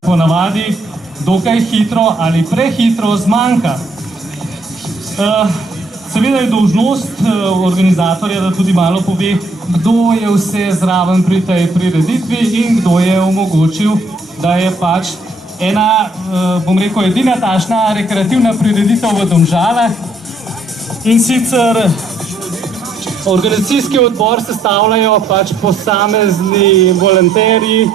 Ponavadi dokaj hitro ali prehitro zmanjka. Seveda je dolžnost organizatorja, da tudi malo pove, kdo je vse zraven pri tej prireditvi in kdo je omogočil, da je pač ena, bom rekel, edina takšna rekreativna prireditev v Domžalah. In sicer organizacijski odbor sestavljajo pač posamezni volonterji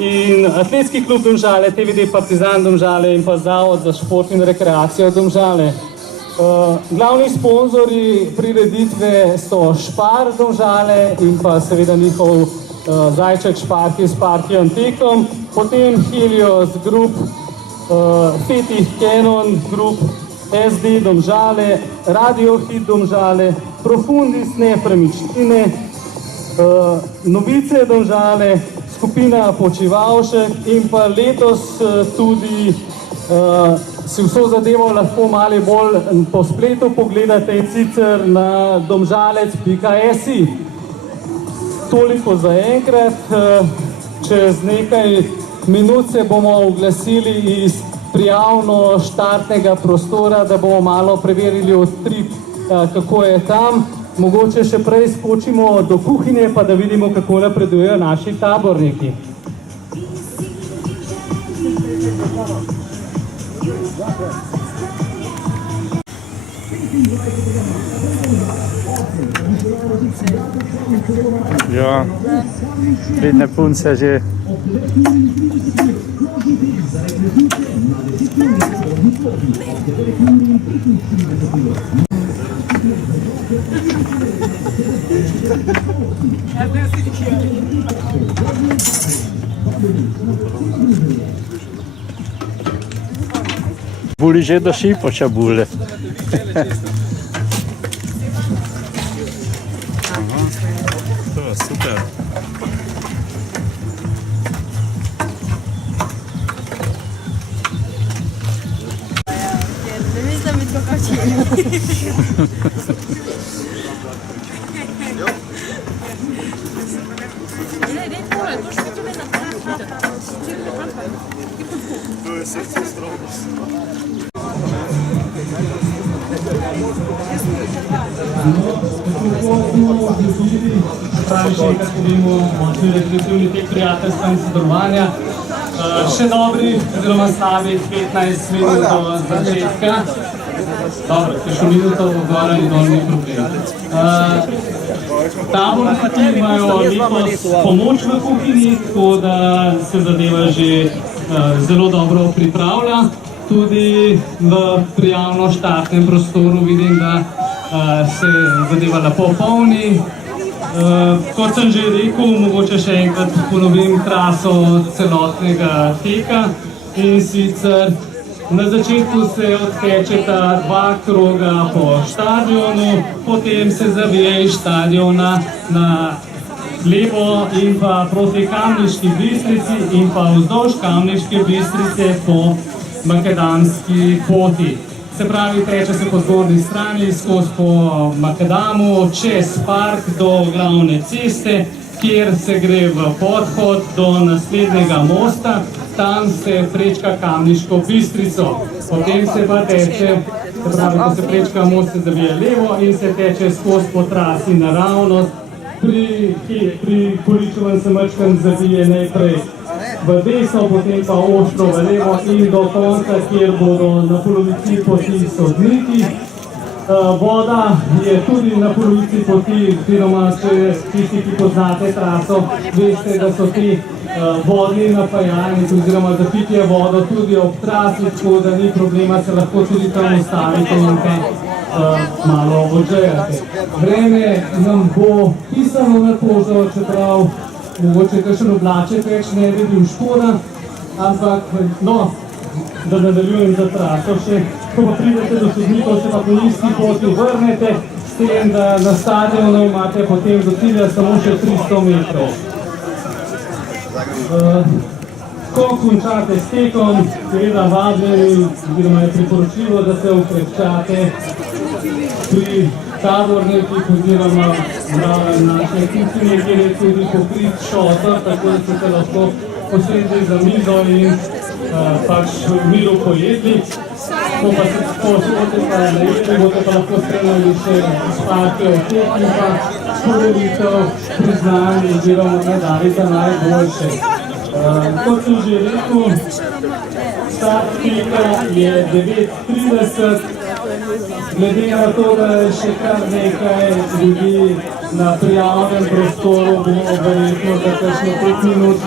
in Atletski klub Domžale, TVD Partizan Domžale in pa Zavod za šport in rekreacijo Domžale. Glavni sponzorji prireditve so Spar Domžale in pa seveda njihov zajček Šparki s Partijem Tekom, potem Helios Group, Fetih Canon Group, SD Domžale, Radio Hit Domžale, Profundis Nepremičnine, Novice Domžale, skupina Počivalšek in pa letos tudi si vso zadevo lahko malo bolj po spletu pogledate in sicer na domžalec.si. Toliko za enkrat. Čez nekaj minut se bomo oglasili iz prijavno-štartnega prostora, da bomo malo preverili utrip, kako je tam. Mogoče še prej skočimo do kuhinje, pa da vidimo, kako napredujejo naši taborniki. Ja, vidne punce že. Buli že do šipoča bule. To je super. Ne mislim biti kokači. To je srce strogost. Pravi še enkrat povemo močni rekreativni tek prijateljstva in sodelovanja. Še dobri oziroma slabih 15 minut do začetka. Dobro, še minuto gora in dol ni problem. Taborniki imajo letos pomoč v kuhinji, tako da se zadeva že zelo dobro pripravlja. Tudi v prijavno-štartnem prostoru vidim, da se zadeva lepo polni. Kot sem že rekel, mogoče še enkrat ponovim traso celotnega teka. In sicer na začetku se odtečeta 2 kroga po štadionu, potem se zavije iz štadiona na levo in pa proti Kamniški Bistrici in pa vzdolž Kamniške Bistrice po makadamski poti. Se pravi, teče se po zgornji strani, skozi po makadamu, čez park do glavne ceste, kjer se gre v podhod do naslednjega mosta, tam se prečka Kamniško Bistrico. Potem se pa teče, se pravi, ko se prečka most, se zavije levo in se teče skozi po trasi naravnost. Pri Poličevem se mačkam zavije najprej v desno, potem pa ostro v levo in do konca, kjer bodo na polovici poti sodniki. Voda je tudi na polovici poti, oziroma tisti, ki poznate traso, veste, da so ti vodni napajalniki oziroma za pitje vodo tudi ob trasi, tako da ni problema, se lahko tudi tam ustavite in malo odžejate. Vreme nam bo pisano na kožo, čeprav mogoče kakšen oblaček več ne bi bil škoda, ampak no, da nadaljujem za traso še. Ko pa pridete do sodnikov, se pa po isti poti vrnete, s tem, da na stadionu imate potem do cilja samo še 300 metrov. Ko končate s tekom, seveda vabljeni, oziroma je priporočljivo, da se ukrepčate pri tabornikih oziroma zraven naše kuhinje, kjer je tudi pokrit šotor, tako da ste lahko posedli za mizo in pač v miru pojedli. Ko pa se boste pa najedli, boste pa lahko spremljali še sparke od tek in pa podelitev priznanj oziroma medalj za najboljše. Kot sem že rekel, start teka je 9:30. Glede na to, da je še kar nekaj ljudi na prijavnem prostoru, bomo verjetno za kakšno 5 minut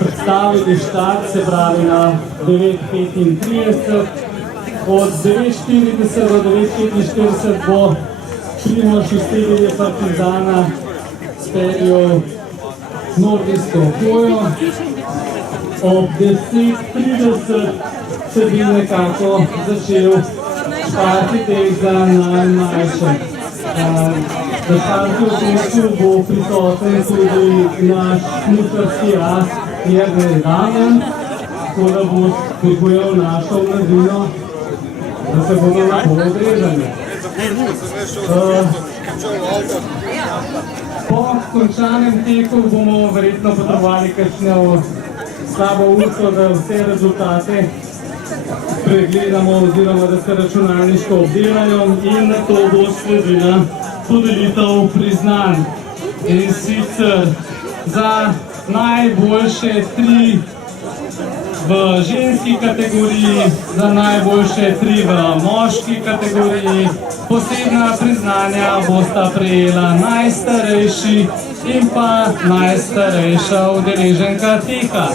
predstavili štart, se pravi na 9:35. Od 9:40 do 9:45 bo Primož iz Tegelje Partizana speljal nordijsko hojo. Ob 10:30 se bi nekako začel štartni tek za najmlajše. Na štartnem teku bo prisoten tudi naš smučarski as Jernej Damjan, tako da bo prihojal našo mladino, da se bodo lahko odrežali. Po končanem teku bomo verjetno potrebovali kakšno slabo urko, da vse rezultate pregledamo oziroma da se računalniško obdelajo in na to bo sledila podelitev priznanj. In sicer za najboljše 3 v ženski kategoriji, za najboljše 3 v moški kategoriji. Posebna priznanja bosta prejela najstarejši in pa najstarejša udeleženka teka.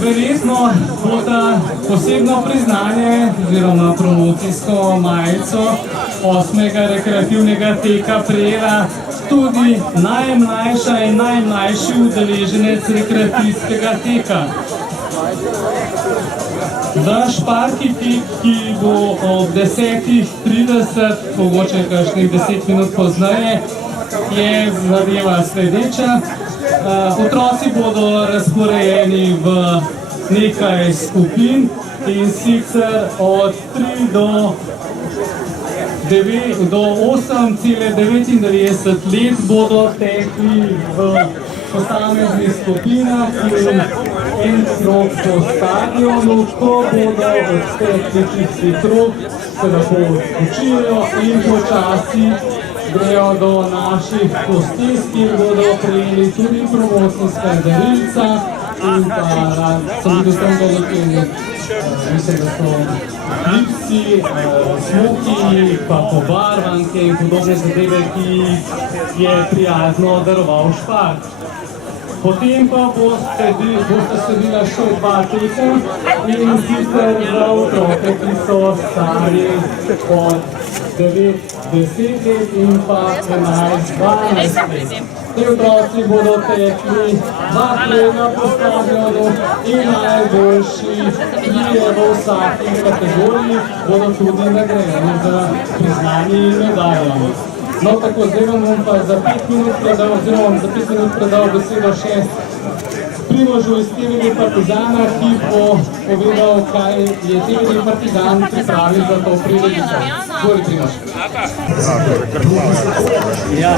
Verjetno bo ta posebno priznanje oziroma promocijsko majico 8. rekreativnega teka prejela tudi najmlajša in najmlajši udeleženec rekreacijskega teka. Za šparki tek, ki bo ob 10:30, mogoče kakšnih 10 minut pozneje, je zadeva sledeča. Otroci bodo razporejeni v nekaj skupin in sicer od 3 do 8,99 let bodo tekli v posameznih skupinah in en krog po stadionu. Ko bodo odtekli čisti krog, se lahko učijo in počasi grejo do naših postis, kjer bodo prejeli tudi promocijska darilca in pa sem videl tam veliki, mislim, da so lipsi, smoki, pa pobarvanke in podobne zadeve, ki je prijazno daroval Špark. Potem pa boste sledila še 2 teka in sicer za otroke, ki so stari od 9-10 let in pa 11-12 let. Ti otroci bodo tekli 2 krega po stadionu in najboljši 3 v vsaki kategoriji bodo tudi nagrajeni za priznanje in medaljami. No, tako zdaj vam bom pa za 5 minut predal, oziroma za 5 minut predal besedo še Primožu iz Tegelje Partizana, ki bo povedal, kaj je Tegelje Partizan pripravil za to prireditev. Govori Primož. Ja.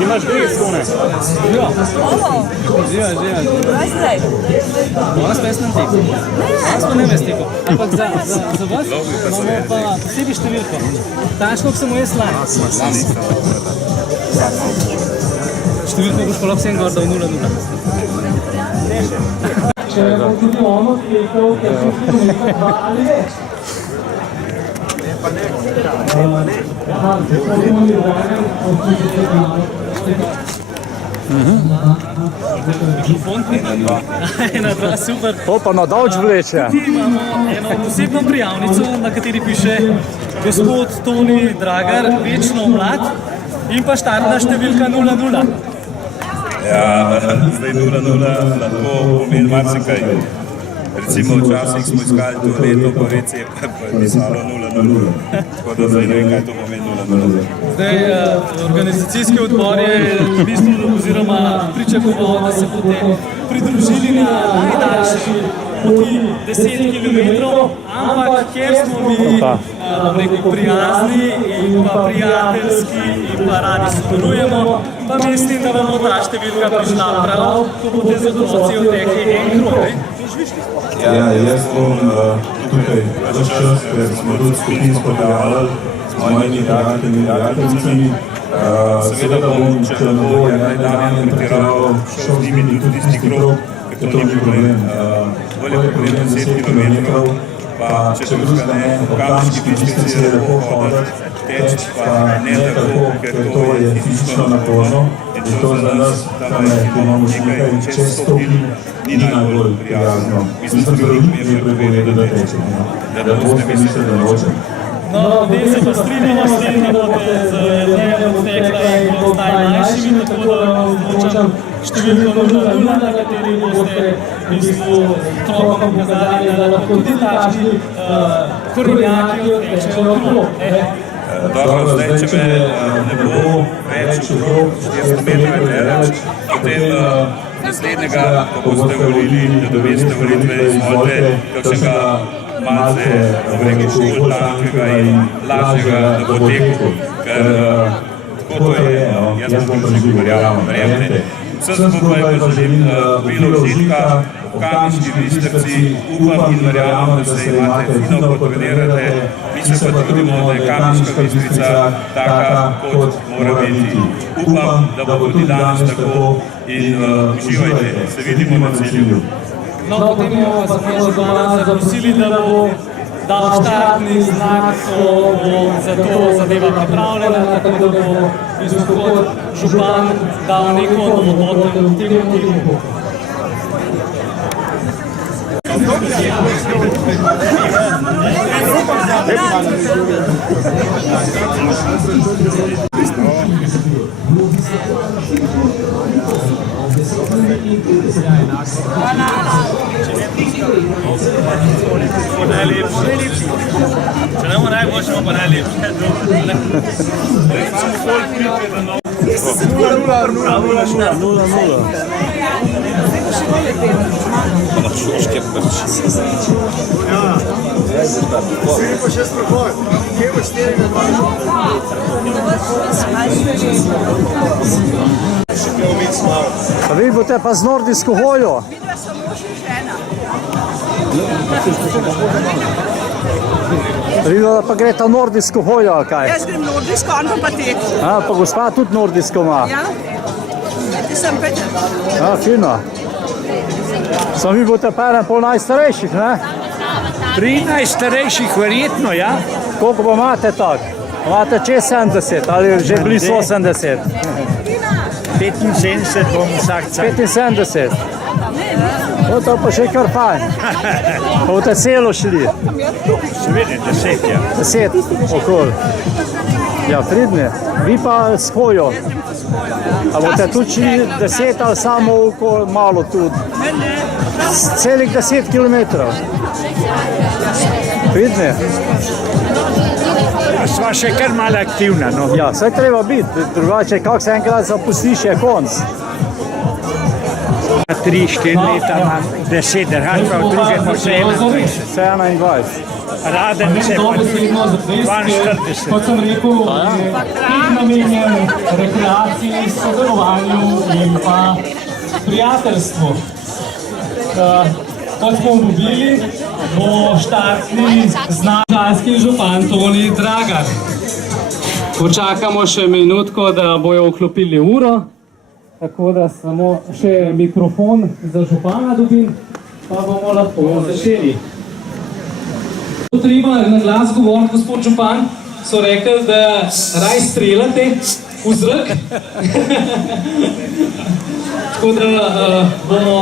Imaš dve skone? Živa. Kaj si zdaj? Ona s pesnem teku. Ona s pa ne bez teku. Ampak za vas imamo pa posebej številko. Taško, ko sem jaz lani. Številko boš pa lahko vsem gor, da je 0-0. Če bo tudi ono tekel, ker so vsi nekaj 2 ali več. Aha, gospod Moni Dragan, odpustite malo. Ena, dva, super. To pa na davč vleče. Imamo eno posebno prijavnico, na kateri piše gospod Toni Dragar, večno mlad in pa štartna številka 0-0. Ja, zdaj 0-0 lahko pomeni marsikaj. Recimo včasih smo iskali to leto po receptu, pa je pisalo 0-0. Tako da zdaj ne vem, kaj to pomeni 0-0. Zdaj, organizacijski odbor je v bistvu oziroma pričakoval, da se boste pridružili na najdaljši poti 10 km, ampak kjer smo mi prijazni in pa prijateljski in pa radi sodelujemo, pa mislim, da vam bo ta številka prišla prav, ko boste z otroci odtekli en krog. Ja, jaz bom tukaj ves čas, ker smo tudi skupinsko prijavljali z mojimi prijatelji in prijateljicami. Seveda bom, če ne bo Damjan pretiraval, šel z njimi tudi tisti krog, ker to ni problem. Bolje problem 10 km, pa če drugega ne, v Kamniški Bistrici je lepo hoditi, teči pa ne tako, ker to je fizično naporno. In to za nas, tam imamo nekaj čez 100 km, ni najbolj prijazno. Mislim, da mi je prepovedal, da tečem, da boste mislili, da nočem. No, zdaj se pa strinjamo s tem, da boste z dnevom odtekla in z najmlajšimi, tako da vam zvočam številko 0-0, na kateri boste v bistvu otrokom pokazali, da lahko ti takšni korenjaki odtečejo krog. Dobro, zdaj, če me ne bo več okrog 400 metrov več, potem naslednjega, ko boste volili, da dobeste volitve, izvolite kakšnega malce, športlanskega in lažjega, da bo tekel, ker tako to je, jaz bom prišel, verjamete. Vsem skupaj pa želim bilo užitka v Kamniški Bistrici, upam in verjamem, da se imate fino potrenirate, mi se pa trudimo, da je Kamniška Bistrica taka, kot mora biti. Upam, da bo tudi danes tako in uživajte, se vidimo na cilju. No, potem bomo pa samo zaprosili, da bo dal štartni znak, ko bo za to zadeva pripravljena, tako da bo gospod župan dal neko odločitev v tem tipu. Če ne bomo najboljši, bomo pa najlepši. Pa vi boste pa z nordijsko hojo? Videla sem mož in žena. Videla pa gre ta nordijsko hojo, ali kaj? Jaz grem nordijsko, on pa tek. Pa gospa tudi nordijsko ima? Ja? Ti sem Peter. Fino. Samo vi boste pa eden pol najstarejših, ne? 13 starejših, verjetno, ja. Koliko pa imate tako? Imate čez 70 ali že blizu 80? 75 bom vsak cel. 75? To pa še kar fajn. Pa boste celo šli? Seveda, 10, ja. 10 okoli. Ja, pridne. Vi pa s hojo? A boste tudi šli 10 ali samo okoli malo tudi? Celih 10 kilometrov? Pridne? Sva še kar malo aktivna, no. Ja, vse treba biti, drugače kak se enkrat zapustiš je konc. 3-4 leta imam 10, drugače pa v drugem pa še 21. Vse 21. Raden se pa tudi 42. Kot sem rekel, je teh namenjen rekreaciji, sodelovanju in pa prijateljstvu. Kot smo obljubili, bo štartni znak žalski župan Toni Dragar. Počakamo še minutko, da bojo vklopili uro, tako da samo še mikrofon za župana dobim, pa bomo lahko začeli. Treba na glas govoriti, gospod župan, so rekli, da raj streljate v zrak. Tako da bomo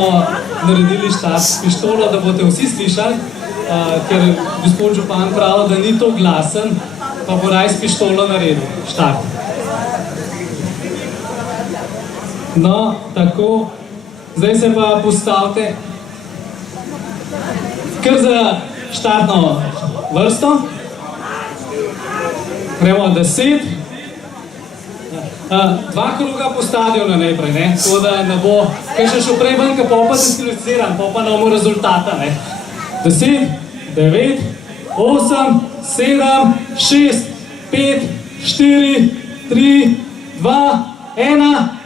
naredili štart s pištolo, da boste vsi slišali, ker gospod župan pravi, da ni to glasen, pa bo raj s pištolo naredil štart. No, tako. Zdaj se pa postavite kar za štartno vrsto. Gremo 10. Dva kroga po stadionu najprej, ne? Tako da ne bo, kaj še prej ven, pa diskvalificiran, pa ne bomo rezultata, ne? 10, 9, 8, 7, 6, 5, 4, 3, 2, 1.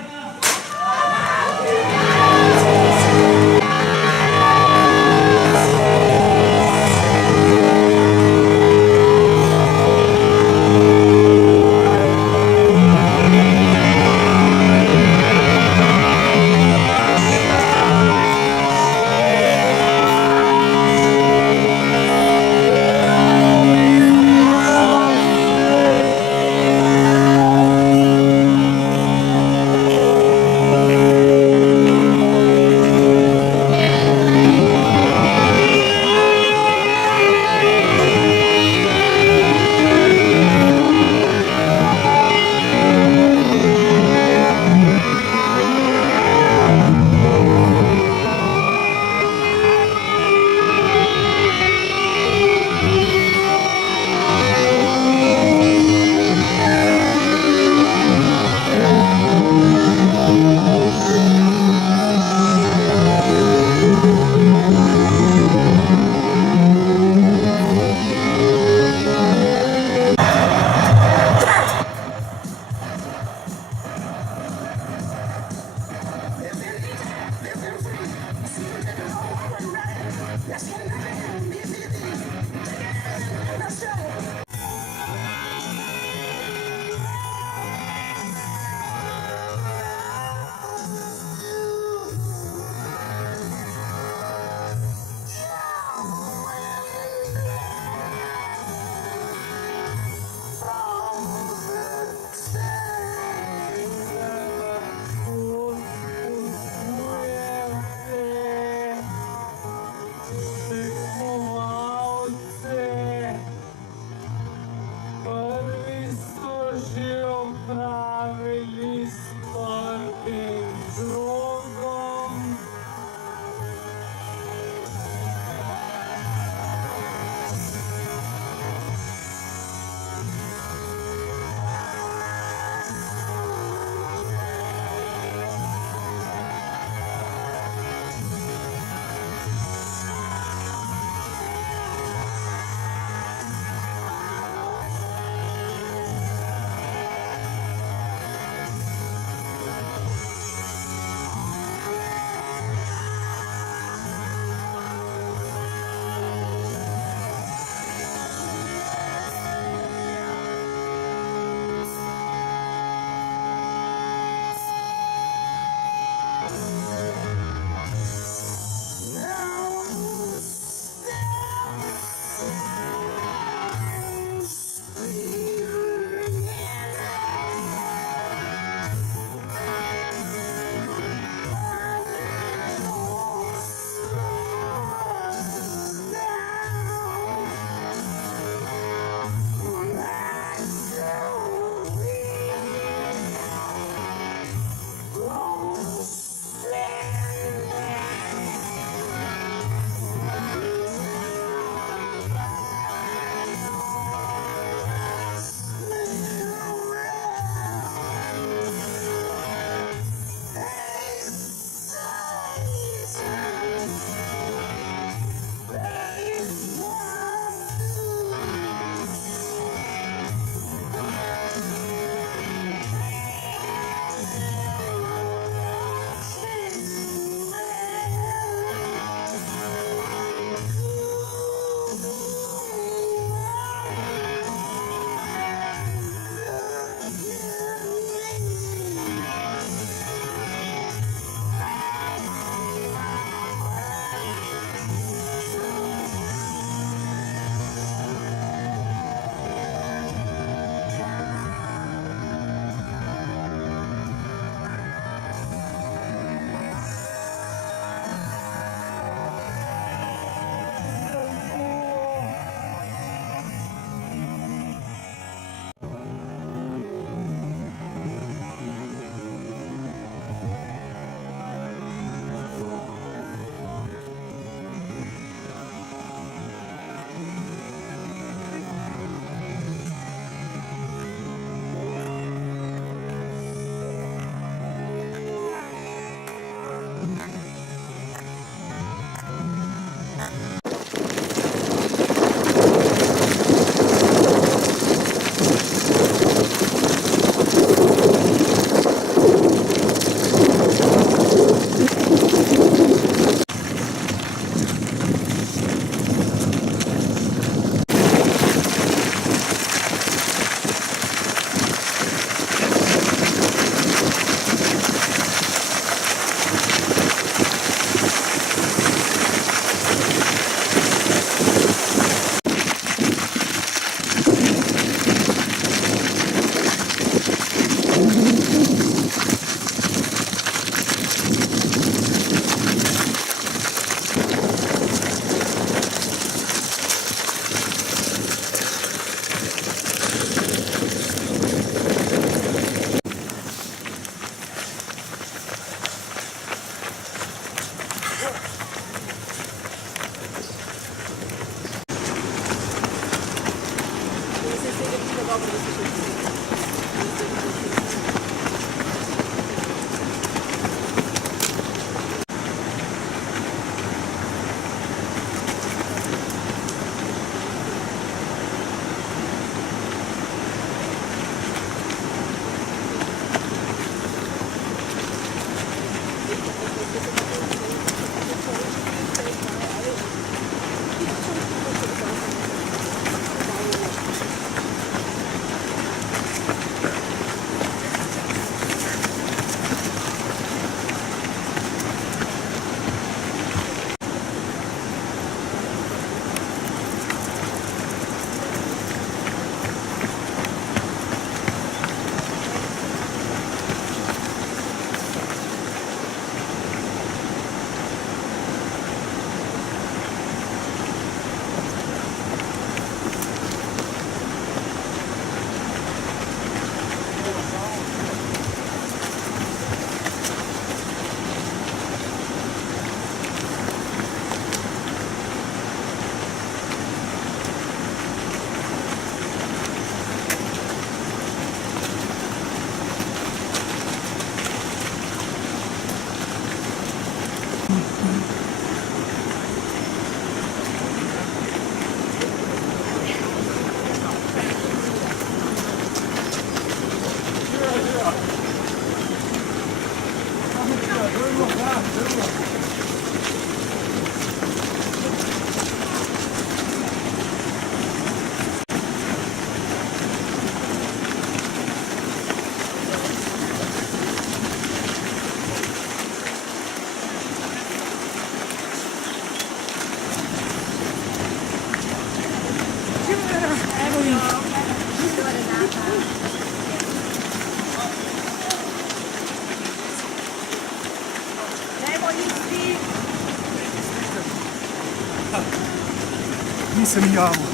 Nisem javil.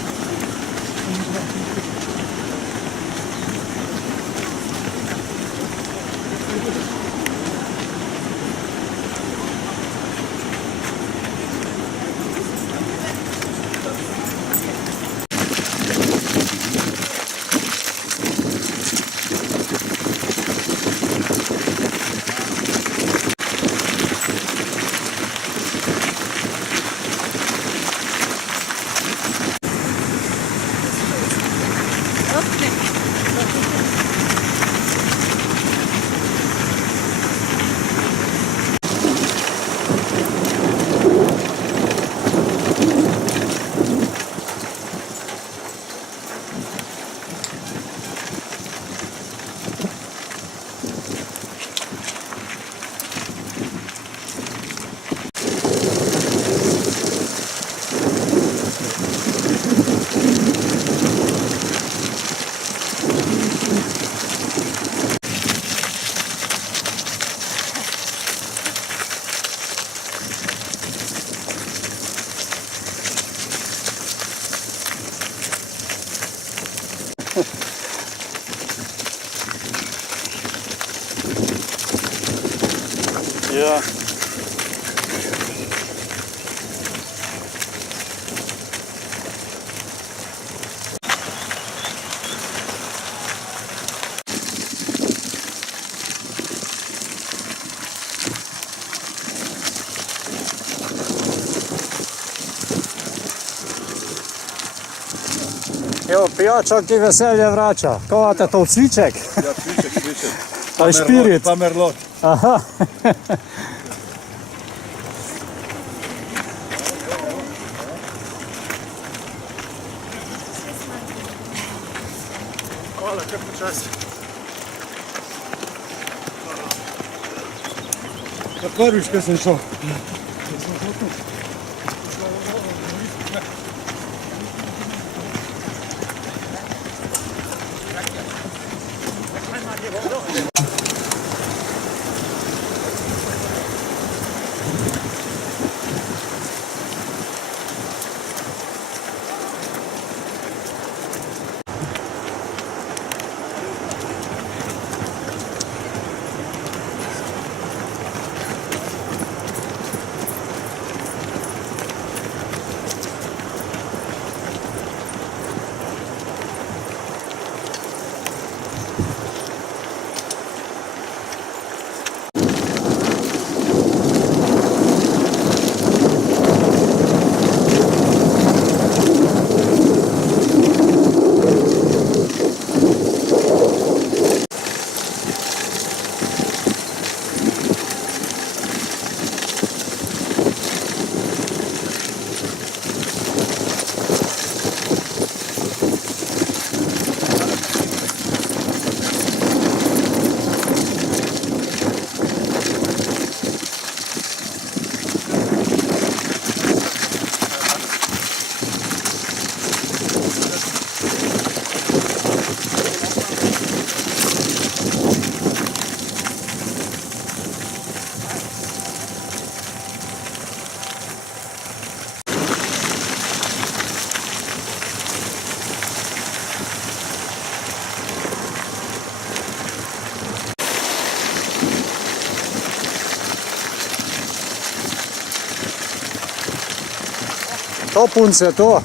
Ja. Evo, pijača ti veselje vraća. Kovate to cviček? Ja, cviček. Pa špirit. Pa merlot. Aha. Hvala, kar počasi. Prvič, ko sem šel. To punce, to.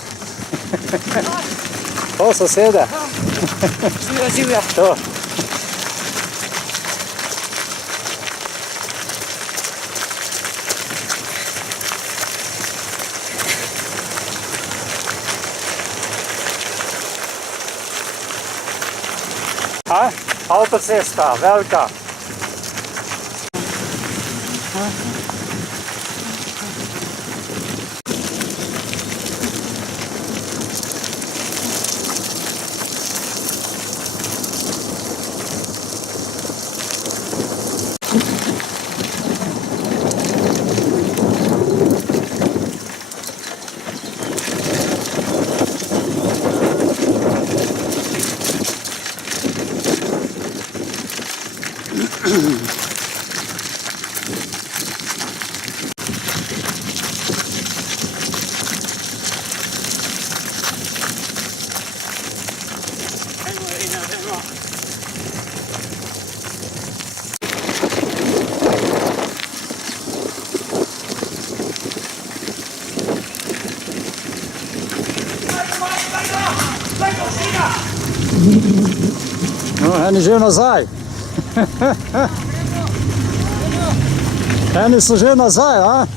To sosede. Živja. To. A? Autocesta, velika. No, eni že nazaj. Eni so že nazaj, a?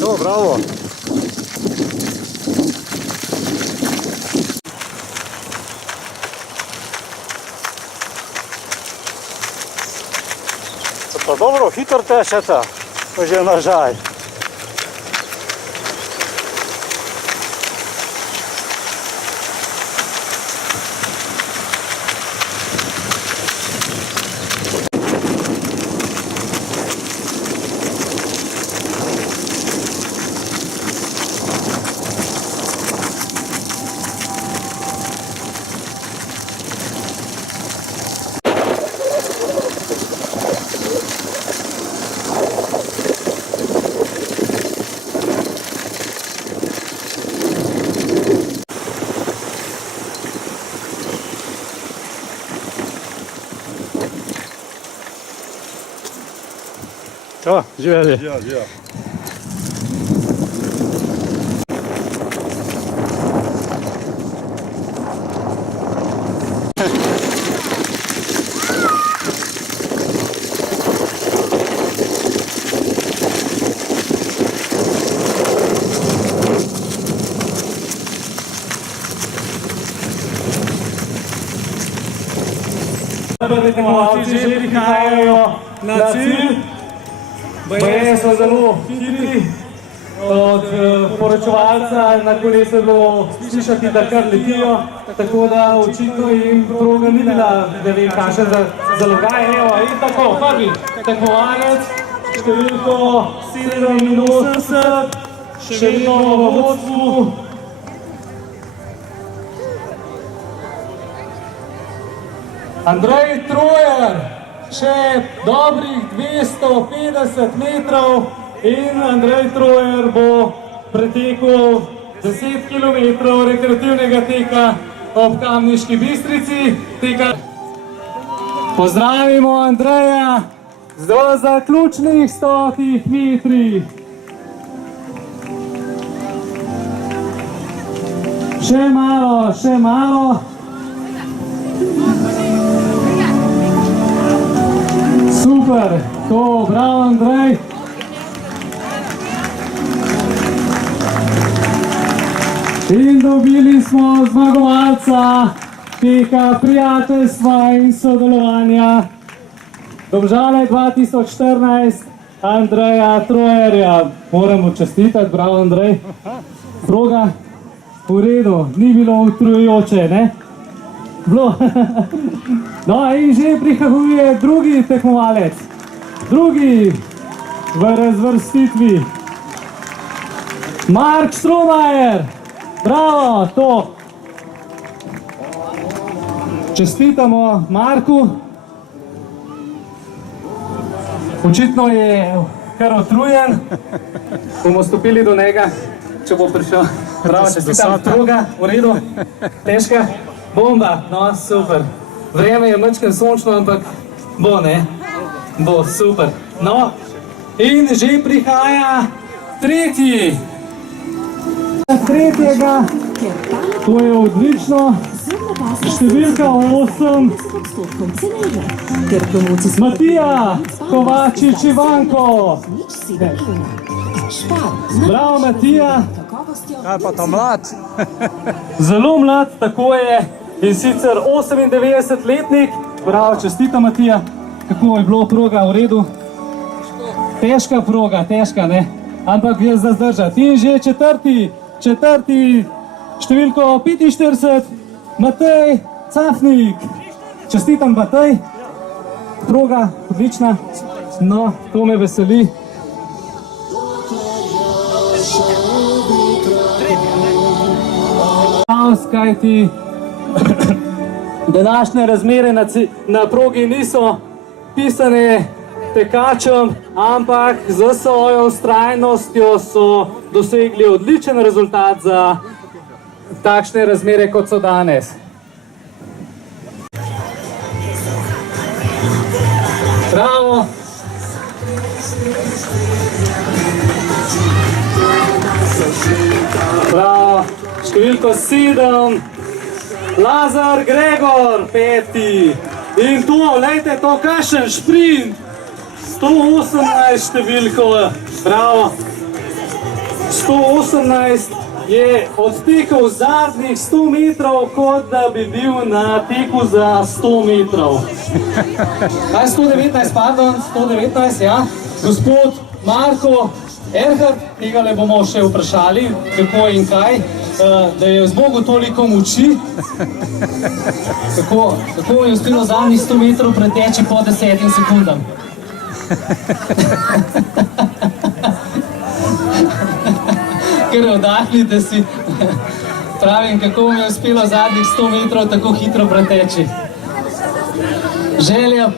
To, bravo. Pa dobro, hitro tečete, pa že nazaj. To, živeli. Ja, ja. Tekmovalci že prihajajo na cilj. Baje so zelo hitri. Od poročevalca na kolesu je bilo slišati, da kar letijo, tako da očitno jim proga ni bila, da vem, kakšen zalogaj. Evo, in tako, prvi tekmovalec, številko 87, še vedno v vodstvu. Andrej Trojer, še dobrih 250 metrov in Andrej Trojer bo pretekel 10 km rekreativnega teka ob Kamniški Bistrici. Pozdravimo Andreja do zaključnih 100 metrih. Še malo, še malo. Super, to, bravo Andrej. In dobili smo zmagovalca teka prijateljstva in sodelovanja Domžale 2014, Andreja Trojerja. Moramo čestitati, bravo Andrej. Proga, v redu, ni bilo utrujajoče, ne? Bilo. No in že prihajuje drugi tekmovalec, drugi v razvrstitvi. Mark Strohmajer, bravo, to. Čestitamo Marku. Očitno je kar utrujen. Bomo stopili do njega, če bo prišel. Bravo, čestitam, proga, v redu, težka. Bomba, no super. Vreme je mačken sončno, ampak bo, ne? Bo, super. No, in že prihaja tretji. Tretjega, to je odlično. Številka 8. Matija Kovačič Ivanko. Bravo Matija. Kaj pa ta mlad? Zelo mlad, tako je. In sicer 98-letnik. Bravo, čestita Matija. Kako je bilo proga, v redu? Težka proga, težka, ne? ampak je za zdržati. In že četrti, številko 45, Matej Cafnik. Čestitam, Matej. Proga, odlična. No, to me veseli. Kajti današnje razmere na progi niso pisane tekačem, ampak z svojo vztrajnostjo so dosegli odličen rezultat za takšne razmere, kot so danes. Bravo! Bravo! Številko 7, Lazar Gregor, 5. In to, lejte, to kakšen šprint, 118 številko, bravo. 118 je odtekel zadnjih 100 metrov, kot da bi bil na teku za 100 metrov. Kaj 119, pardon, 119, ja. Gospod Marko Erhard, tega le bomo še vprašali, kako in kaj, da je zbogel toliko moči. Kako je uspelo zadnjih 100 metrov preteči po 10 sekundam? Ker oddahnite si. Pravim, kako mi je uspelo zadnjih 100 metrov tako hitro preteči. Želja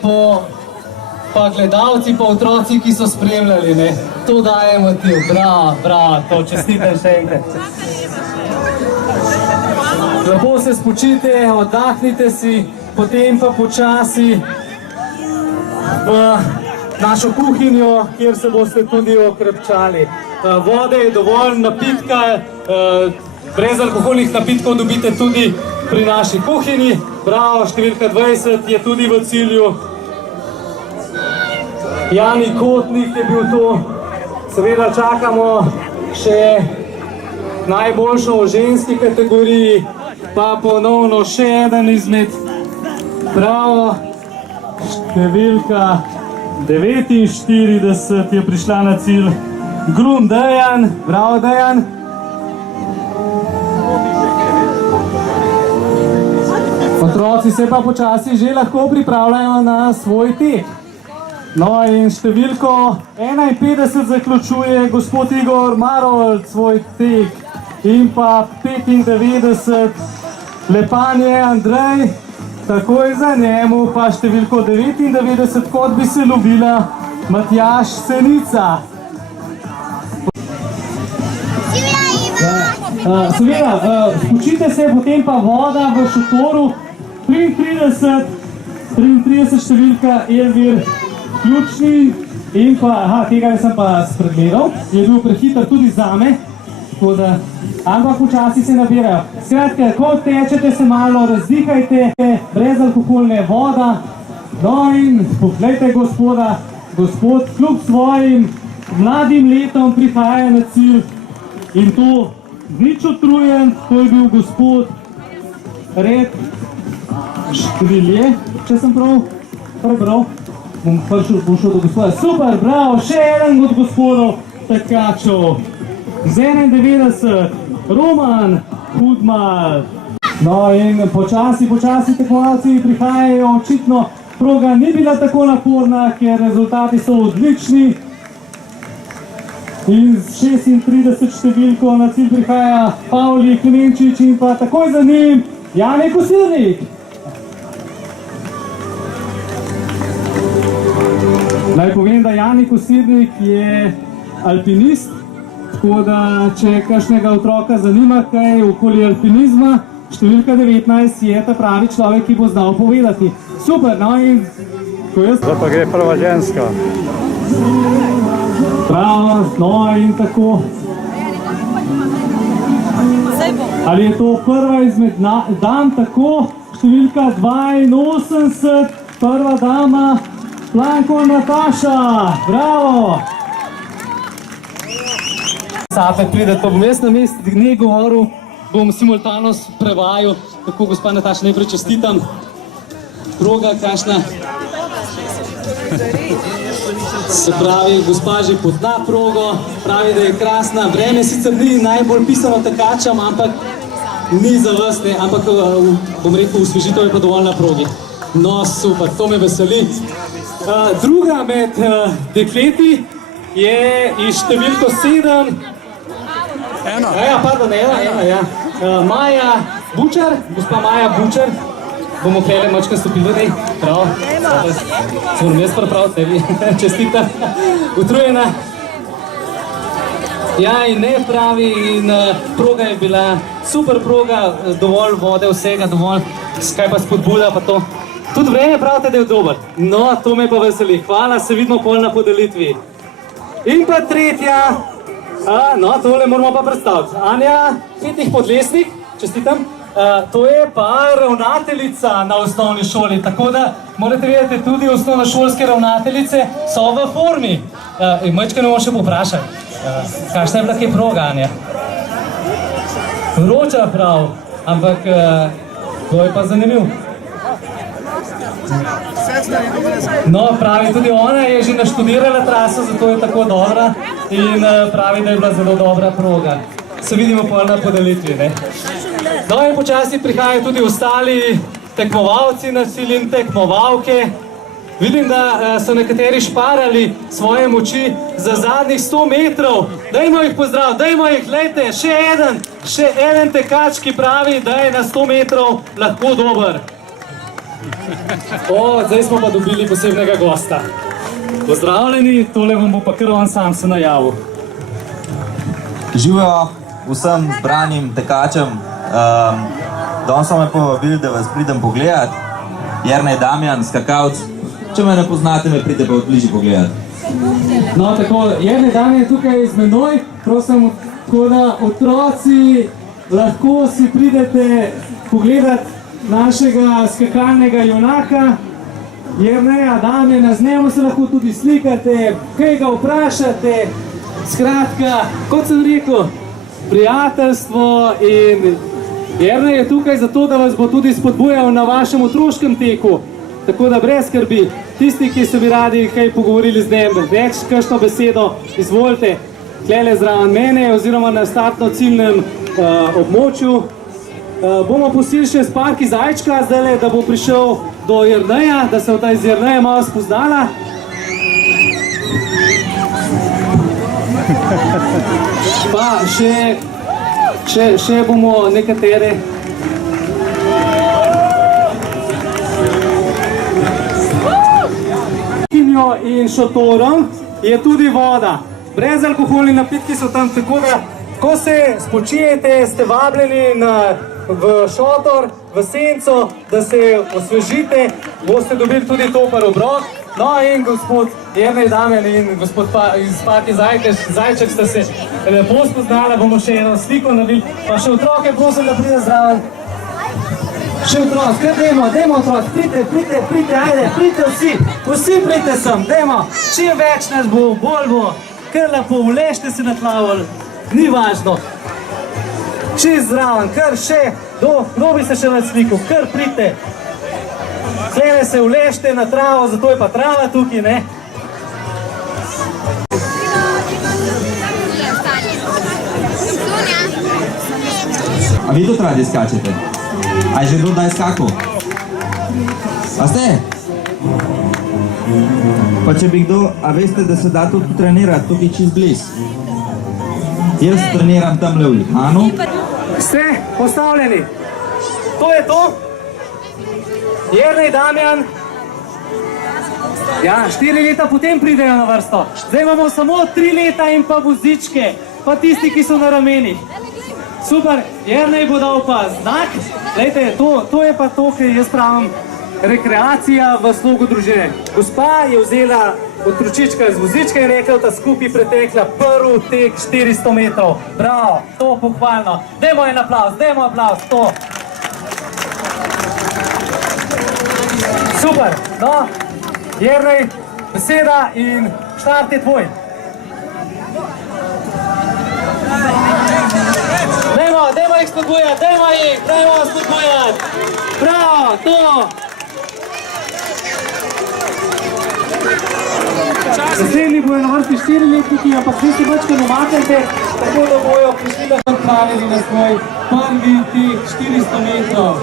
pa gledalci, pa otroci, ki so spremljali, ne. To daje motiv. Bravo, to čestitam še enkrat. Lepo se spočite, oddahnite si, potem pa počasi v našo kuhinjo, kjer se boste tudi okrepčali. Vode je dovolj, napitka, brezalkoholnih napitkov dobite tudi pri naši kuhinji. Bravo, številka 20 je tudi v cilju. Jani Kotnik je bil tu. Seveda čakamo še najboljšo v ženski kategoriji, pa ponovno še eden izmed. Bravo, številka 49 je prišla na cilj. Grum Dejan, bravo Dejan. Otroci se pa počasi že lahko pripravljajo na svoj tek. No in številko 51 zaključuje gospod Igor Marolt svoj tek. In pa 95 Lepanje Andrej, takoj za njemu pa številko 99, kot bi se ljubila, Matjaž Senica. Seveda, spočite se, potem pa voda v šotoru. 33 številka Elvir Ključni in pa, tega sem pa spregledal, je bil prehiter tudi zame, ampak počasi se nabirajo. Skratka, ko tečete, se malo razdihajte, brezalkoholne voda. No in pogledajte gospoda, gospod kljub svojim mladim letom prihaja na cilj in to nič utrujen, to je bil gospod Red Škrilje, če sem prav prebral. Bom šel do gospoda. Super, bravo, še eden od gospodov tekačev. Z 91, Roman Hudmal. No in počasi tekmovalci prihajajo, očitno proga ni bila tako naporna, ker rezultati so odlični. In z 36 številko na cilj prihaja Pavli Klemenčič in pa takoj za njim Jani Kosilnik. Naj povem, da Jani Kosilnik je alpinist, tako da če kakšnega otroka zanima kaj okoli alpinizma, številka 19 je ta pravi človek, ki bo znal povedati. Super, no in ko jaz... Zdaj pa gre prva ženska. Bravo, no in tako. Ali je to prva izmed dam, tako? Številka 82, prva dama, Planko Nataša, bravo! Sapet pride, pa bom jaz na mestu ne govoril, bom simultano prevajal, tako gospa Nataša najprej čestitam. Proga, kakšna? Se pravi, gospa že pozna progo, pravi, da je krasna. Vreme sicer ni najbolj pisano tekačem, ampak ni za vas, ne, ampak bom rekel, osvežitev je pa dovolj na progi. No, super, to me veseli. Druga med dekleti je iz številko 7. Ena. Maja Bučar, gospa Maja Bučar. Bomo pele mačka stopili, prav. Se moram jaz prav tebi, čestita, utrujena. Ja, in ne pravi, in proga je bila super proga, dovolj vode, vsega, dovolj, kaj pa spodbuda pa to. Tudi vreme pravite, da je dober. No, to me pa veseli. Hvala, se vidimo pol na podelitvi. In pa tretja, no, tole moramo pa predstaviti. Anja Petih Podlesnik, čestitam. To je pa ravnateljica na osnovni šoli, tako da morate vedeti, tudi osnovnošolske ravnateljice so v formi. Majčka ne bomo še poprašati, kakšna je bila kaj proga, Anja? Vroča prav, ampak to je pa zanimiv. No, pravi, tudi ona je že naštudirala traso, zato je tako dobra in pravi, da je bila zelo dobra proga. Se vidimo pol na podelitvi, ne? No in počasi prihajajo tudi ostali tekmovalci na cilj in tekmovalke. Vidim, da so nekateri šparali svoje moči za zadnjih 100 metrov. Dajmo jih pozdrav, dajmo jih, glejte, še eden tekač, ki pravi, da je na 100 metrov lahko dober. Zdaj smo pa dobili posebnega gosta. Pozdravljeni, tole vam bo pa kar on sam se najavil. Živijo vsem zbranim tekačem. Danes so me povabili, da vas pridem pogledat. Jernej Damjan, skakalc. Če me ne poznate, me pridete pa odbližje pogledat. No, tako, Jernej Damjan je tukaj z menoj. Prosim, tako da otroci lahko si pridete pogledat našega skakalnega junaka. Jerneja Damjana, z njemu se lahko tudi slikate, kaj ga vprašate. Skratka, kot sem rekel, prijateljstvo in Jernej je tukaj zato, da vas bo tudi spodbujal na vašem otroškem teku. Tako da brez skrbi, tisti, ki so bi radi kaj pogovorili z njim, več kakšno besedo, izvolite, tlele zraven mene oziroma na startno-ciljnem območju. Bomo pustili še Sparki Zajčka zdajle, da bo prišel do Jerneja, da se ta iz Jerneja malo spoznala. Pa še bomo nekatere. In šotorom je tudi voda. Brezalkoholni napitki so tam, tako da ko se spočijete, ste vabljeni v šotor, v senco, da se osvežite, boste dobili tudi topel obrok. No in gospod Jernej Damjan in gospod iz Sparki Zajček sta se lepo spoznala, bomo še eno sliko naredili, pa še otroke prosim, da pride zraven. Še otroci, kaj dajmo otroci, pridite, ajde, pridite vsi pridite sem, dajmo, čim več nas bo, bolj bo, kar lepo, uležite se na tlavol, ni važno. Čist zraven, kar še, kdo bi se še na sliku, kar pridite. Tlele se uležite na travo, zato je pa trava tukaj, ne? A vi tudi radi skačete? A je že kdo daj skakal? A ste? Pa če bi kdo, a veste, da se da tudi trenirati, tukaj čist bliz. Jaz treniram tamle v Ljubljano. Ste postavljeni? To je to? Jernej Damjan. Ja, 4 leta potem pridejo na vrsto. Zdaj imamo samo 3 leta in pa vozičke, pa tisti, ki so na ramenih. Super, Jernej bo dal pa znak. Glejte, to je pa to, kar jaz pravim, rekreacija v slogu družine. Gospa je vzela otročička z vozička in rekla, da skupaj pretekla prvi tek 400 metrov. Bravo, to pohvalno. Dajmo en aplavz, to. Super, no, Jernej, beseda in štart je tvoj. Dajmo jih spodbujati, dajmo spodbujati. Bravo, to. Naslednji bojo na vrsti 4-letniki, ampak zdaj se večkrat umaknete, tako da bojo prišli na odpravili na svoj prvi teh 400 metrov.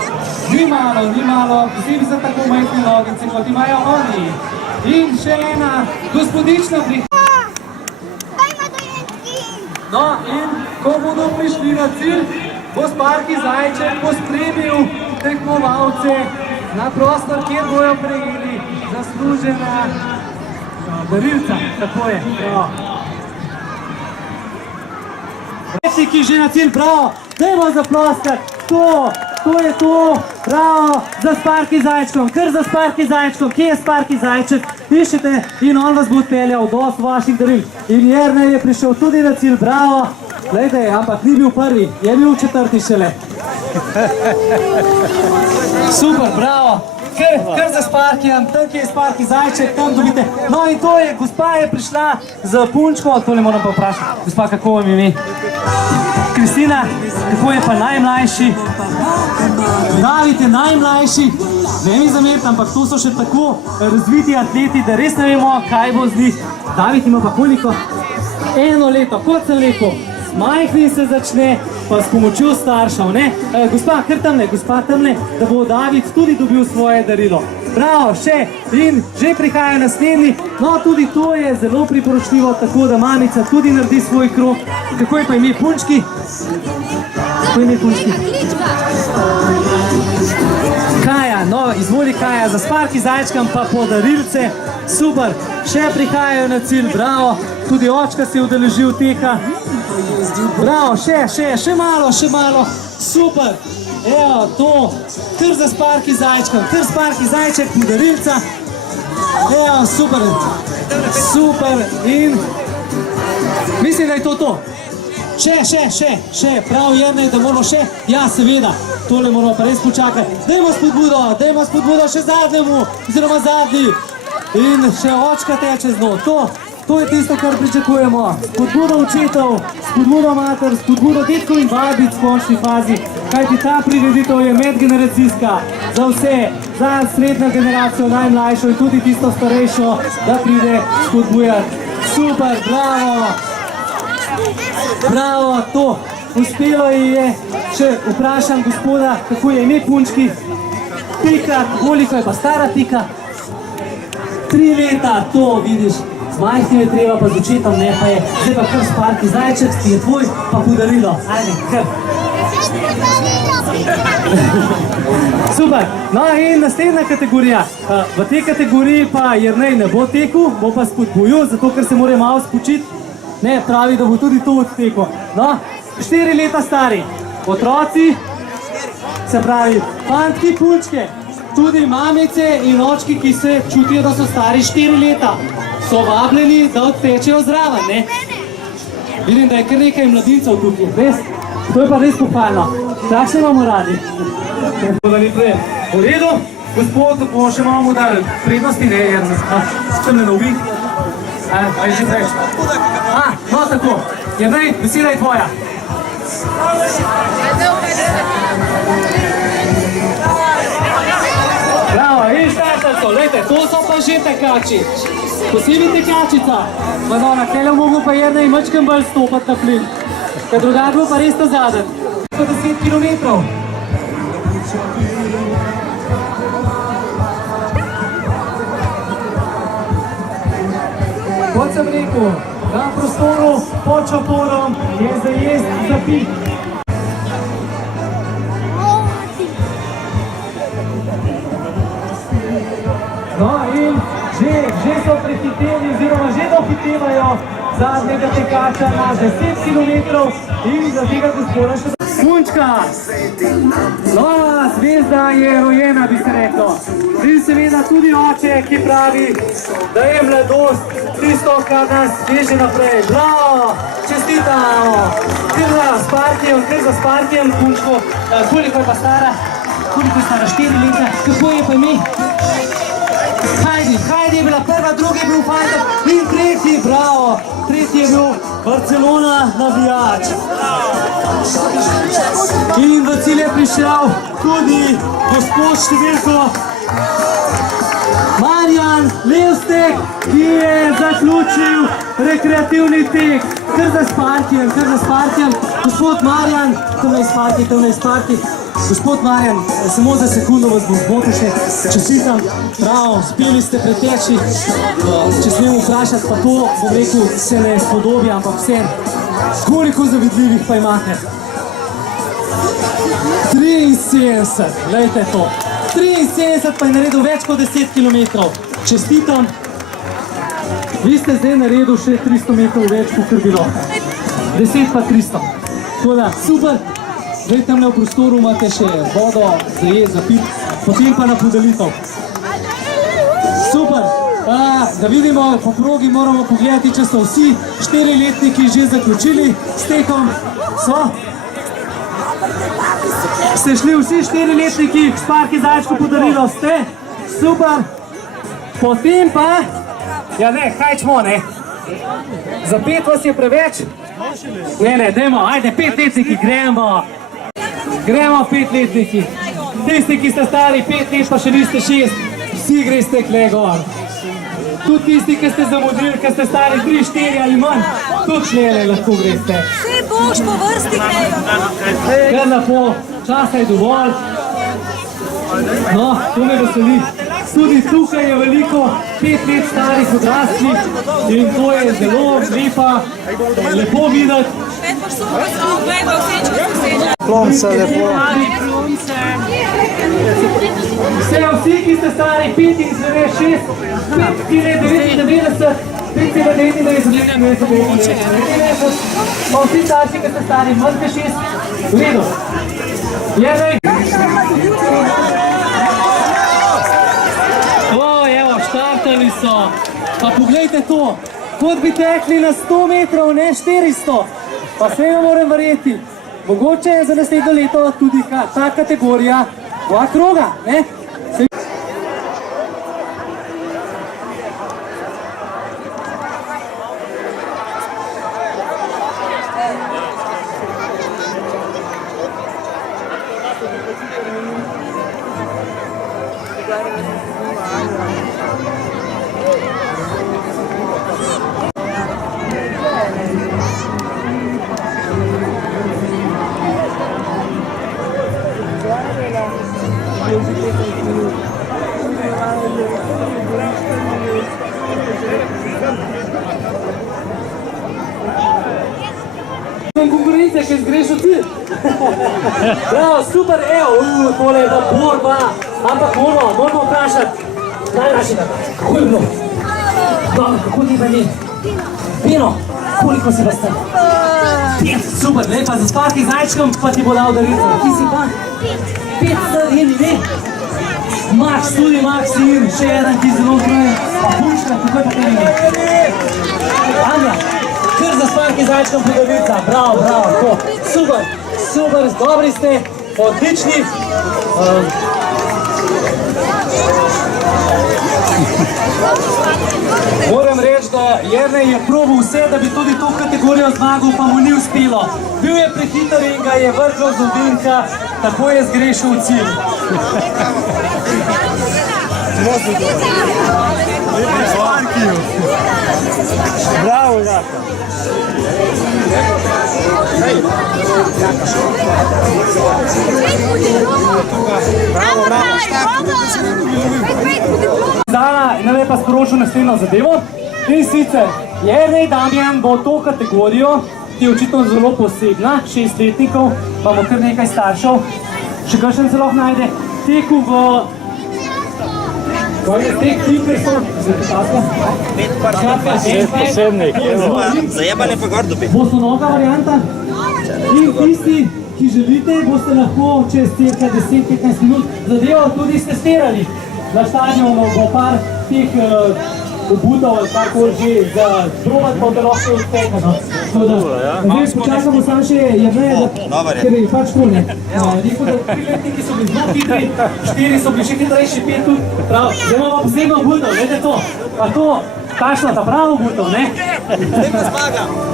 Ni malo, posebej za tako majhne nogice, kot imajo oni. In še ena gospodična No, in ko bodo prišli na cilj, bo Sparki Zajček pospremil tekmovalce na prostor, kjer bojo prejeli zaslužena darilca. Tako je, bravo. Ki že na cilj, bravo, dajmo zaploskati, to je to, bravo, za Sparki Zajčkom, kar za Sparki Zajčkom, kje je Sparki Zajček, pišite in on vas bo odpeljal do vaših daril. In Jernej je prišel tudi na cilj, bravo, glejte, ampak ni bil prvi, je bil četrti šele. Super, bravo, kar za Sparkijem, tam kje je Sparki Zajček, tam dobite. No in to je, gospa je prišla z punčko, tole moram pa vprašati, gospa, kako vam ime? Kristina, kako je pa najmlajši? David je najmlajši, ne mi zameriti, ampak to so še tako razviti atleti, da res ne vemo, kaj bo z njih. David ima pa koliko? 1 leto, kot sem rekel, s majhnim se začne, pa s pomočjo staršev, ne? Gospa, kar tamle, da bo David tudi dobil svoje darilo. Bravo, še, in že prihaja naslednji, no tudi to je zelo priporočljivo, tako da mamica tudi naredi svoj krog. Kako je pa ime punčki? Kako je ime punčki? Kaja, no, izvoli Kaja, za Sparki Zajčkam pa podarilce, super, še prihajajo na cilj, bravo, tudi očka se je udeležil teka, bravo, še malo, super, evo, to, kar za Sparki Zajčkam, kar Sparki Zajček, podarilca, evo, super, in mislim, da je to. Še, prav Jernej, da moramo še, ja, seveda, tole moramo pa res počakati. Dajmo spodbudo še zadnjemu, oziroma zadnji. In še očka teče z njo. To je tisto, kar pričakujemo. Spodbudo očetov, spodbudo mater, spodbudo detkov in babic v končni fazi. Kajti ta prireditev je medgeneracijska za vse, za srednjo generacijo, najmlajšo in tudi tisto starejšo, da pride spodbujati. Super, bravo! Bravo, to, uspelo ji je, še vprašam gospoda, kako je ime punčki, Pika, koliko je pa stara Pika? 3 leta, to vidiš, z majhnim je treba, pa z očetom ne, pa je, zdaj pa kar Sparki Zajček, ki je tvoj, pa podarilo, ajde, kar. Super, no in naslednja kategorija, v tej kategoriji pa Jernej ne bo tekel, bo pa spodbujil, zato ker se mora malo spočiti. Ne, pravi, da bo tudi to odtekel. No, 4 leta stari, otroci, se pravi, fantki, punčke, tudi mamice in očki, ki se čutijo, da so stari 4 leta, so vabljeni, da odtečejo zraven, ne? Vidim, da je kar nekaj mladincev tukaj, res? To je pa res pohvalno. Takšne imamo radi. V redu, gospod, bomo še malo mu dali prednosti, ne, jer sem ne novi. Ali že prej? No tako, Jernej, beseda je tvoja. Bravo, in štartaco, lejte, to so pa že tekači. Posebej tekačica. Madonna, tele mogo pa Jernej mačkem bolj stopati na plin. Ker drugače bo pa res to zaden. 10 kilometrov. Kot sem rekel, na prostoru pod čoporom je za jest, za pit. No in že so prehiteli oziroma že dohitevajo zadnjega tekača na 10 kilometrov in za tega gospoda še punčka. Nova zvezda je rojena, bi se reklo. In seveda tudi oče, ki pravi, da je mladost tisto, kar nas veže naprej. Bravo, čestitamo. Kar za Sparkijem punčko. Koliko je pa stara? 4 leta. Kako je pa ime? Heidi je bila prva, drugi je bil fantek in tretji, bravo. Tretji je bil Barcelona navijač. In v cilj je prišel tudi gospod številko Marjan Marjan Levstek, ki je zaključil rekreativni tek. Kar za Spartijem. Gospod Marjan, tamle Sparti. Gospod Marjan, samo za sekundo vas bom zmotil še. Čestitam, bravo, uspeli ste preteči. Če smem vprašati, pa to, bom rekel, se ne spodobi, ampak vsem. Koliko zavidljivih pa imate? 73, glejte to. 73 pa je naredil več kot 10 km. Čestitam. Vi ste zdaj naredil še 300 metrov več, kot je bilo. 10 pa 300. Tako da, super. Zdaj tamle v prostoru imate še vodo, za jesti, za piti, potem pa na podelitev. Super. Da vidimo, po progi moramo pogledati, če so vsi 4-letniki že zaključili s tekom. So? Ste šli vsi 4-letniki k Sparki Zajčku podarilo? Ste? Super. Potem pa... Ja ne, hajčmo, ne? Za 5 vas je preveč? Ne, dajmo, ajde, 5-letniki, gremo. Gremo 5-letniki. Tisti, ki ste stari 5 let, pa še niste 6, vsi greste kle gor. Tudi tisti, ki ste zamudili, ki ste stari 3, 4 ali manj, tudi šlele lahko greste. Vse boš po vrsti grejo. Kar lepo, časa je dovolj. No, to me veseli. Tudi tukaj je veliko 5 let starih odraslih in to je zelo lepo videti. Plomce lepo. Vsi, ki ste stari 5 in 6, 99, 99, pa vsi starši, ki ste stari manj kot 6, v redu. Evo, štartali so. Pa poglejte to, kot bi tekli na 100 metrov, ne 400. Pa se ne morem verjeti. Mogoče je za naslednjo leto tudi ta kategorija 2 kroga, ne? Konkurencija, ki zgrešil ti. Bravo, super, evo, tole je da borba, ampak moramo vprašati. Najrašega, kako je bilo? Dobro, kako ti pa ni? Pino, koliko si vas tam? 5, super, lepa, za Sparki Zajčkom pa ti bo dal daritev. Ti si pa? 5 starini, ne? Max, tudi Max in še eden, ki zelo zbraje. Pa Puška, kako je pa te ime? Anja. Kar za Sparki Zajčkom podavica, bravo, to. Super, dobri ste, odlični. Moram reči, da Jernej je probal vse, da bi tudi to kategorijo zmagal, pa mu ni uspelo. Bil je prehiter in ga je vrgel z ovinka, tako je zgrešil v cilj. Bravo, Jaka. Zdaj ne pa sporočil naslednjo zadevo. In sicer, Jernej Damjan bo to kategorijo, ki je očitno zelo posebna, 6-letnikov, imamo kar nekaj staršev, še kakšen se lahko najde, teku v... Tek tipe so, Posebnik, evo. Zajebane pa gor dobi. bosonoga varianta. In tisti, ki želite, boste lahko čez cirka 10-15 minut zadevo tudi testirali. Na stadionu bo par teh obutov ali karkoli že za probati, pa da lahko odtekano. Zdaj počakamo samo še Jerneja, ker je pač to ne. Rekel, da 3-letniki so bili zelo hitri, 4 so bili še hitrejši, 5 tudi. Prav, zdaj imamo posebno obutov, gledajte to. Pa to, takšna ta prava obutov, ne?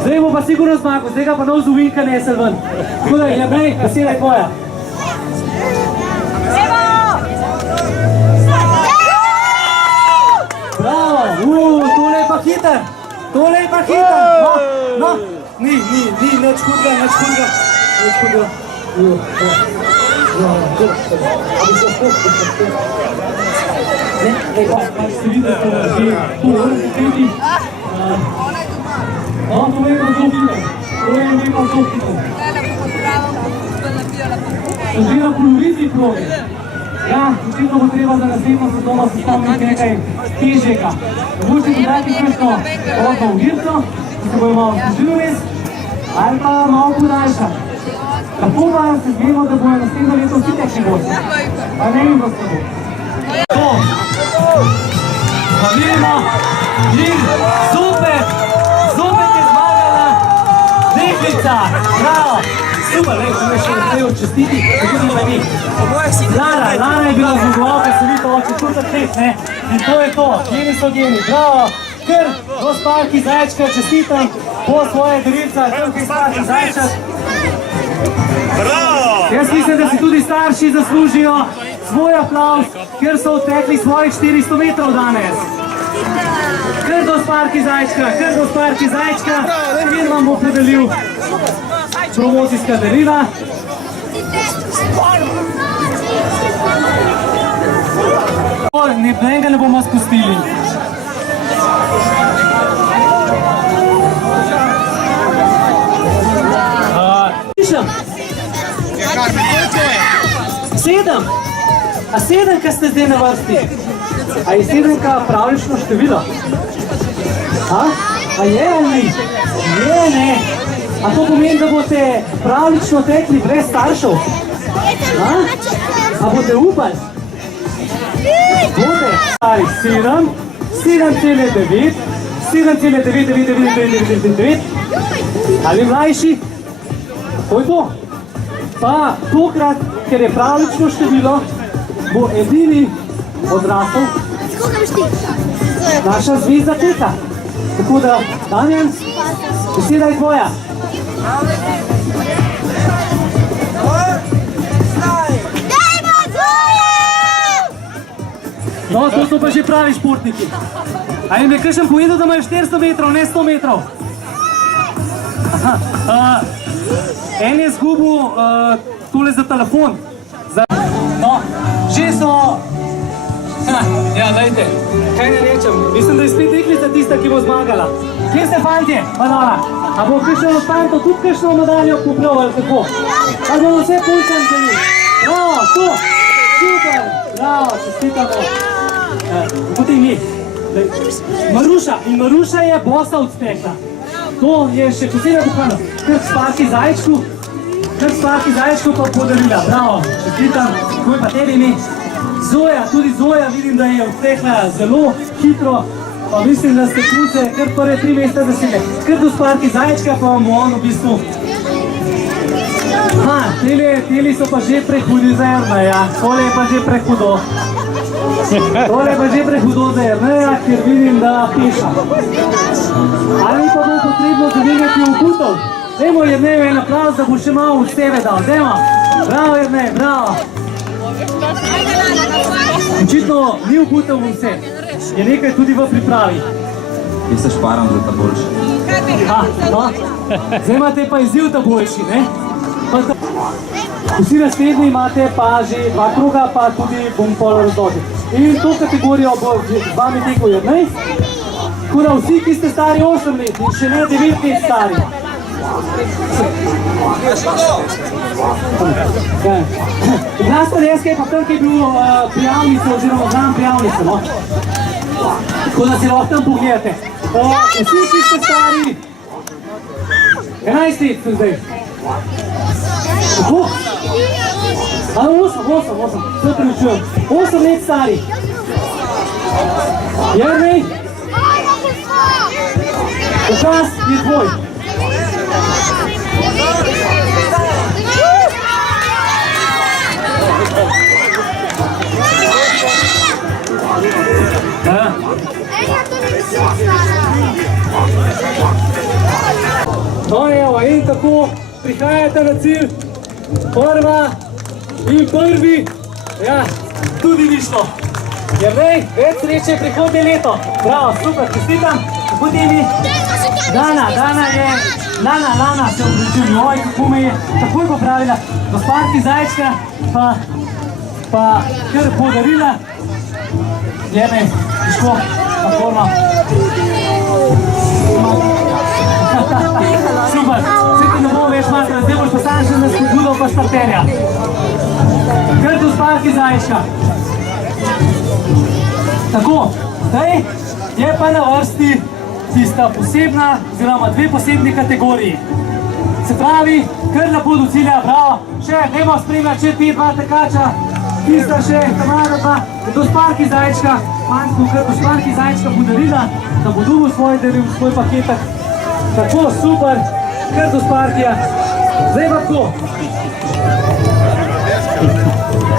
Zdaj bo pa sigurno zmagal, zdaj ga pa nov zovinka nesel ven. Tako da, Jernej, beseda je tvoja. hiter, tole je pa hiter. No, ni, nič hudega. Ste videli, da je to vrsti. No, to je pa zelo hiter. Oziroma polovici proge. Ja, očitno bo treba za naslednjo sezono sestaviti nekaj težjega. Mogoče dodati kakšno vodno ovirico, ki se bojo malo spužili, ali pa malo podaljšati. Tako pa se zvemo, da bojo naslednjo leto vsi tekli gosti. Pa ne vem, da se bo. To. Pa vidimo. In super. Zopet je zmagala deklica. Bravo. Super, sem me še nekaj čestiti, tako da ni. Lara je bila zmagovalka, se vidi to četvrta test, ne? In to je to, geni so geni, bravo. Ker gosparki Zajčka čestitam po svoje darilca, tukaj Sparki Zajčak. Bravo! Jaz mislim, da si tudi starši zaslužijo svoj aplauz, ker so odtekli svojih 400 metrov danes. Ker gosparki Zajčka, kjer vam bo podelil promocijska darila. Nobenega ne bomo spustili. Pišem. 7. A 7, kaj ste zdaj na vrsti? A je 7 pravlično število? A je ali ni? Je, ne. A to pomeni, da boste pravlično tekli brez staršev? A boste upali? Bote? 7, 7,9, 7,99999, ali mlajši? To je to. Pa tokrat, ker je pravlično število, bo edini odrasel naša zvezda teka. Tako da, Damjan, beseda je tvoja. No, to so pa že pravi športniki. A jim je kakšen povedal, da imajo 400 metrov, ne 100 metrov? En je zgubil tole za telefon. No, že so... Ja, dajte, kaj ne rečem? Mislim, da je spet deklica tista, ki bo zmagala. Kje ste, fantje? Manala. A bo kakšen od fantov tudi kakšno medaljo poprav ali kako? Ali bomo vse punčan zeli? Bravo, to! Super! Bravo, čestitamo. Kako ti ime? Maruša. In Maruša je bosa odtekla. To je še posebej pohvalno. Kar Sparki Zajčku pa podarila. Bravo, čestitam. Kako je pa tebi ime? Zoja, tudi Zoja vidim, da je odtekla zelo hitro. Pa mislim, da ste punce kar prve 3 mesta zasedle. Kar do Sparki Zajčka pa vam on v bistvu... Teli so pa že prehudi za Erneja. Tole je pa že prehudo. Tole je pa že prehudo za Erneja, ker vidim, da peša. Ali pa bo potrebno zavedati Uputov? Dajmo Erneju en aplauz, da bo še malo od sebe dal. Dajmo. Bravo Ernej, bravo. Očitno ni Uputov vse. Je nekaj tudi v pripravi. Jaz se šparam za ta boljši. No. Zdaj imate pa izziv ta boljši, ne? Vsi naslednji imate pa že 2 kroga, pa tudi bom pol razložil. In to kategorijo bo z vami tekel Jernej. Tako da vsi, ki ste stari 8 let in še ne 9 let stari. Glasna deska je pa tam, ki je bil prijavnica oziroma znam prijavnica, no. Tako da si lahko tam pogledate. Vsi, ki ste stari 11 let so zdaj. Kako? 8, se prevečujem. 8 let stari. Jernej? Ukaz je tvoj. No evo, in tako prihajate na cilj. Prva in prvi. Ja, tudi ni šlo. Jernej, več sreče prihodnje leto. Bravo, super, čestitam. potem je Lana se obračujem, oj, kako me je takoj popravila, gosparki Zajčka pa kar podarila, jeme, težko, pa forma. Super, vse ti ne bomo več malo, zdaj boš postavljen še na spodbudo pa starterja. Kar gosparki Zajčka. Tako, zdaj je pa na vrsti tista posebna, oziroma dve posebni kategoriji. Se pravi, kar lepo do cilja, bravo. Še, dajmo spremljati, če ti dva tekača, tista še, kamada dva, gosparki Zajčka, manjsko, kar gosparki Zajčka podarila, da bo dobil svoj paketek. Tako, super, kar gosparkija. Zdaj pa tako.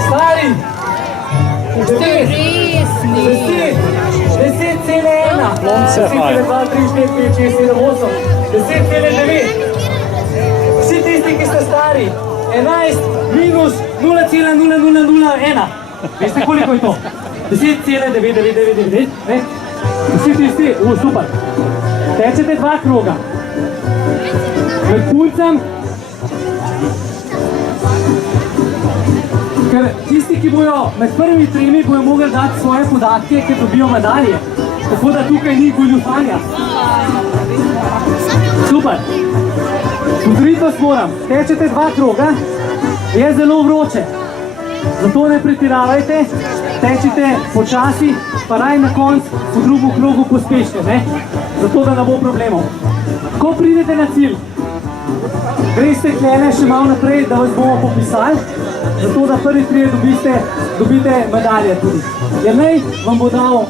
Stari, 10,1, 10,2, 3, 4, 5, 6, 7, 8, 10,9. Vsi tisti, ki ste stari, 11 minus 0,0001. Veste, koliko je to? 10,9999. Vsi tisti, super. Tečete 2 kroga. Med puncem. Ker tisti, ki bojo med prvimi 3 bojo mogli dati svoje podatke, ker dobijo medalje. Tako da tukaj ni goljufanja. Super. Pozoritost moram. Tečete 2 kroga. Je zelo vroče. Zato ne pretiravajte. Tečite počasi, pa raj na konc v drugem krogu pospešite, ne? Zato da ne bo problemov. Ko pridete na cilj, greste klene še malo naprej, da vas bomo popisali, zato da prvi 3 dobite medalje tudi. Jernej vam bo dal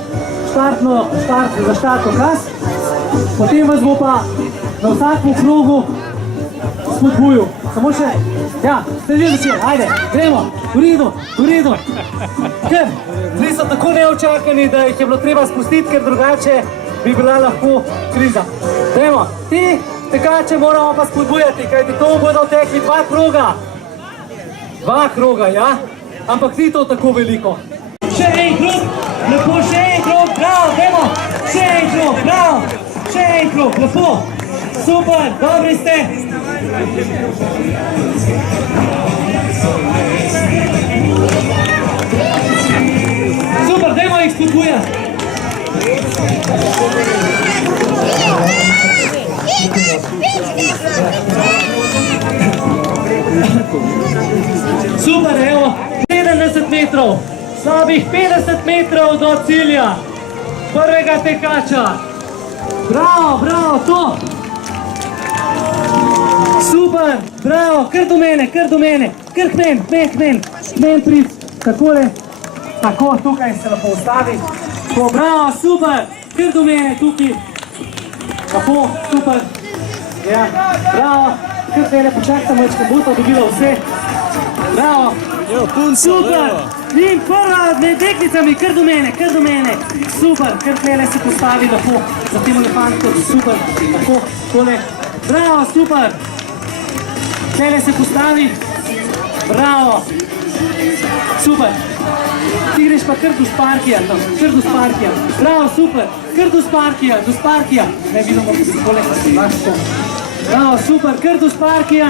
za štart okaz, potem vas bo pa na vsakem krogu spodbujal. Samo še, ja, ste že začeli, ajde, gremo, v redu. Ker, zdaj so tako neočakani, da jih je bilo treba spustiti, ker drugače bi bila lahko kriza. Gremo, ti tekače moramo pa spodbujati, kajti to bodo tekli 2 kroga. 2 kroga, ja? Ampak ni to tako veliko. Še en krog, lepo, še en krog, bravo, gremo, še en krog, bravo, še en krog, lepo. Super, dobri ste. Super, dajmo jih spodbujati. Super, evo, 70 metrov, slabih 50 metrov do cilja prvega tekača. Bravo, to. Super, bravo, kar do mene, kar k men prid, takole, tako, tukaj se lepo ustavi, tako, bravo, super, kar do mene, tukaj, tako, super, ja, bravo, kar tele počakam, večka bo to dobila vse, bravo, super, in prva med deklicami, kar do mene, super, kar tele se postavi lepo, za tem elefantkom, super, tako, tole, bravo, super, tele se postavi, bravo, super, ti greš pa kar do Sparkija tam, bravo, super, kar do Sparkija, ne vidimo, da se tole pa si vaško, bravo, super, kar do Sparkija,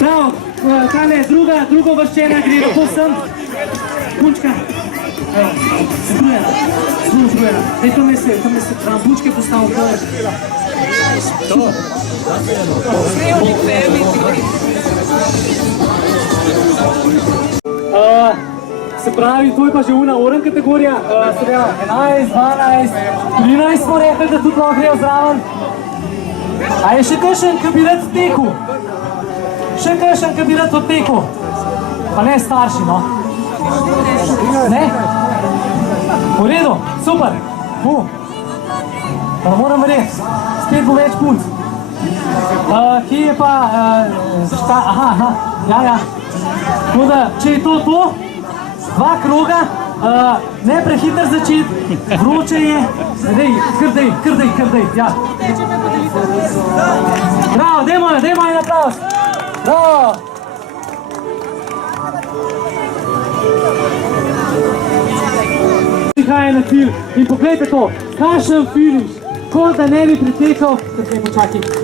bravo, tale drugo vrščena gre, lepo sem, punčka, evo, zbrujena, daj to me se, vam punčke postavim, to. Se pravi, to je pa že una oren kategorija, 11, 12, 13 smo rekli, da tudi lahko grejo zraven. A je še kakšen, ki bi rad tekel? Pa ne starši, no? Ne? V redu, super. Pa moram verjeti, spet bo več punc. Kje je pa, aha, ja. Tako da, če je to, 2 kroga, ne prehiter začeti, vroče je, kar dej, ja. Bravo, dajmo en aplauz. Bravo. prihaja na cilj. In pogledajte to, kakšen finiš, kot da ne bi pretekal,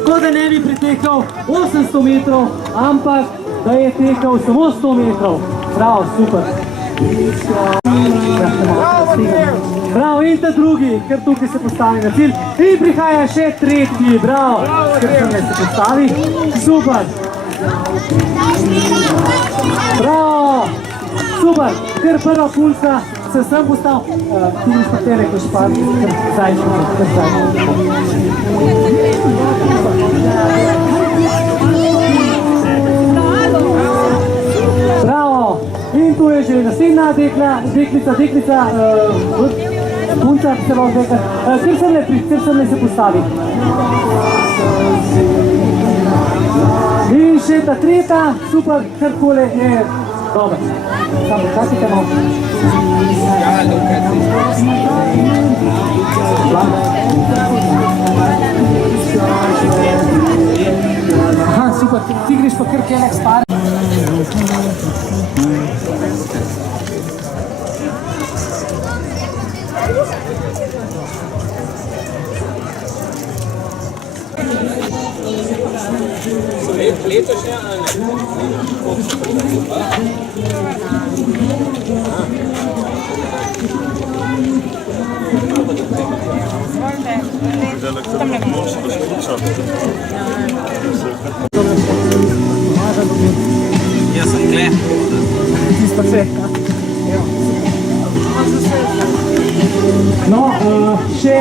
kot da ne bi pretekal 800 metrov, ampak da je tekel samo 100 metrov. Bravo, super. Bravo, in ta drugi, ker tukaj se postavi na cilj. In prihaja še tretji, bravo, ker se postavi. Super. Bravo, super, ker prva punca se sem postal. Ti mi smo te rekel špar, ker zajčko. Bravo, in tu je že naslednja deklica, punca, ki se lahko rekla, ker sem ne se postavi. In še ta tretja, super, karkoli je dobro. Samo čakajte malo. Aha, super, ti greš pa kar kelek spari. Letošnja Jaz sem kle. No, še